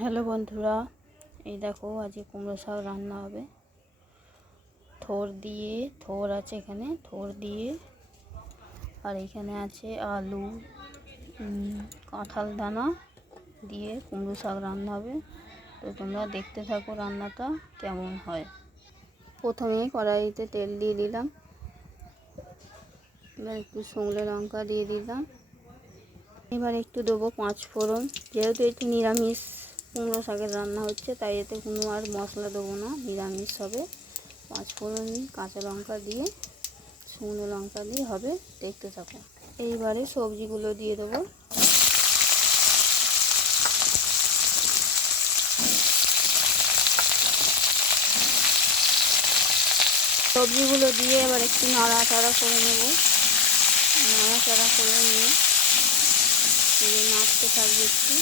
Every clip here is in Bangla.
হ্যালো বন্ধুরা, এই দেখো আজকে কুমড়ো শাক রান্না হবে। থোর আছে এখানে, থোর দিয়ে, আর এখানে আছে আলু, কাঁঠাল দানা দিয়ে কুমড়ো শাক রান্না হবে। তো তোমরা দেখতে থাকো রান্নাটা কেমন হয়। প্রথমে কড়াইতে তেল দিয়ে দিলাম, এবার একটু শুকনো লঙ্কা দিয়ে দিলাম, এবার একটু দেবো 5 ফোড়ন। যেহেতু একটু নিরামিষ কুমড়ো শাকের রান্না হচ্ছে, তাই এতে কোনো আর মশলা দেবো না, নিরামিষ হবে। 5 ফোড়ন, কাঁচা লঙ্কা দিয়ে, শুকনো লঙ্কা দিয়ে হবে, দেখতে থাকো। এইবারে সবজিগুলো দিয়ে দেবো। সবজিগুলো দিয়ে এবার একটু নাড়াচাড়া করে নেব। নাড়াচাড়া করে নিয়ে নাড়তে থাকবে, একটু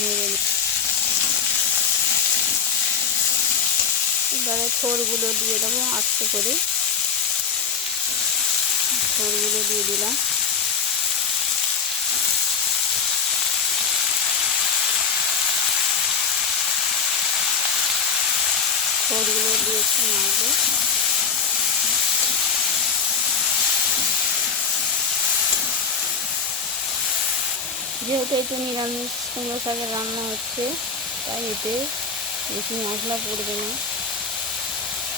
নেড়ে। এবারে থোরগুলো দিয়ে দেবো আস্তে করে। থোরগুলো দিয়ে দিলাম। থোরগুলো দিয়ে একটু নাড়বো। যেহেতু এতে নিরামিষ কুমড়ো শাকের রান্না হচ্ছে, তাই এতে বেশি মশলা পড়বে না।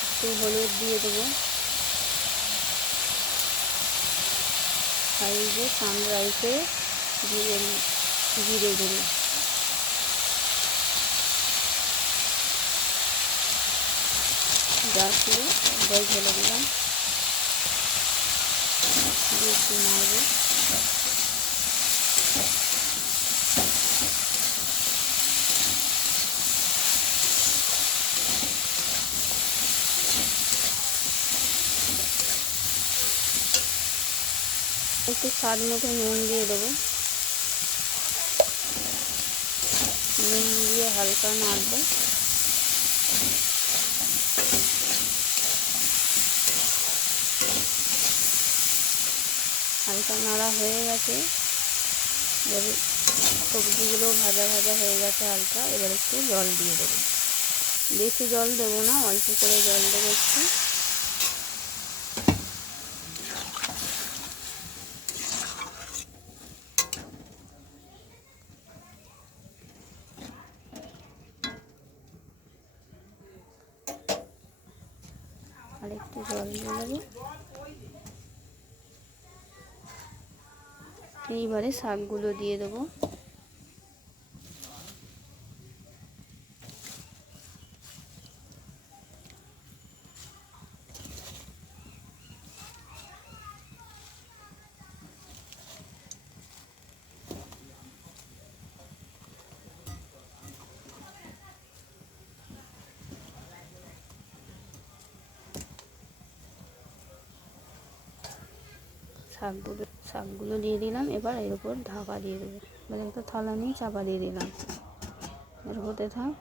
একটু হলুদ দিয়ে দেবো, আর এই যে সানরাইসে জিরে গুঁড়ো, যা ছিল এটাই ঢেলে দিলাম, দিয়ে একটু নাড়বো। একটু স্বাদ মতো নুন দিয়ে দেবো। নুন দিয়ে হালকা নাড়বো। হালকা নাড়া হয়ে গেছে, এবারে সবজিগুলো ভাজা ভাজা হয়ে গেছে হালকা। এবার একটু জল দিয়ে দেবো, বেশি জল দেবো না, অল্প করে জল দেবো একটু। আর একটু জল দিয়ে দেবো। এইবারে শাকগুলো দিয়ে দেবো। শাকগুলো দিয়ে দিলাম। এবার এর উপর ঢাকা দিয়ে দেবো। এবার একটা থালা নিয়ে চাপা দিয়ে দিলাম, এর হতে থাক।